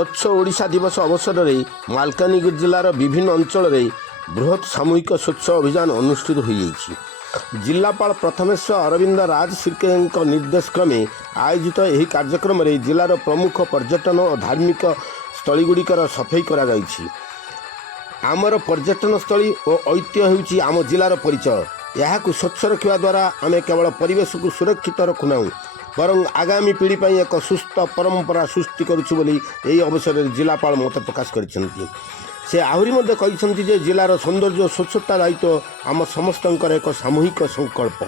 स्वच्छ ओडिशा दिवस अवसर में मालकानगिरी जिलार विभिन्न अंचल में बृहत सामूहिक स्वच्छ अभियान अनुष्ठित हो जिलापाल प्रथमेश्वर अरविंद राज सिर्के निर्देश क्रमे आयोजित यह कार्यक्रम में जिलार प्रमुख पर्यटन और धार्मिक स्थलीगुड़िकर सफाई करा आमर पर्यटन स्थली और ऐतिह्य होम जिलार परिचय। यह स्वच्छ रखा द्वारा आम केवल परिवेश को सुरक्षित रखुना बरं आगामी पीढ़ी पर एक सुस्थ परंपरा सृष्टि करुँच अवसर में जिलापाल मत प्रकाश कर जिलार सौंदर्य स्वच्छता दायित्व आम समस्त एक सामूहिक संकल्प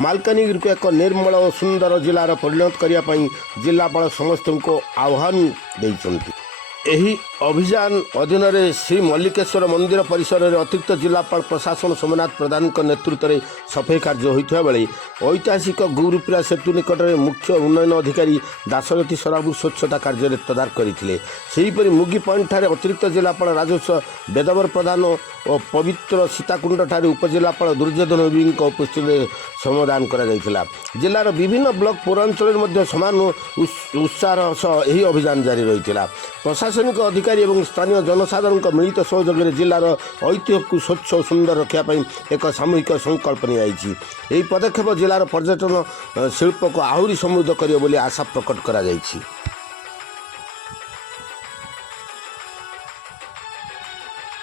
मालकानगिरी को एक निर्मल और सुंदर जिलार परिणत करने जिलापाल समस्त को आह्वान देइछन्ति। एही अभियान अधीन में श्री मल्लिकेश्वर मंदिर परिसर में अतिरिक्त जिलापाल प्रशासन सोमनाथ प्रधान नेतृत्व में सफाई कार्य होता बेले ऐतिहासिक गुरुप्रिया सेतु निकट में मुख्य उन्नयन अधिकारी दाशरथी सराबू स्वच्छता कार्य तदारख करते मुगी पॉइंट ठारे अतिरिक्त जिलापाल राजस्व वेदवर प्रधान और पवित्र सीताकुंड ठारे उपजिलापाल दुर्योधन उपस्थित में श्रमदान करा जिलार विभिन्न ब्लॉक पौरांचल में समान उत्साह सह यह अभियान जारी रही प्रशासनिक अधिकारी और स्थानीय जनसाधारण मिलित सहयोग में जिलार ऐतिह्य को स्वच्छ और सुंदर रखापी एक सामूहिक संकल्प नि पदक्षेप जिलार पर्यटन शिल्प को आहरी समृद्ध कर आशा प्रकट करा।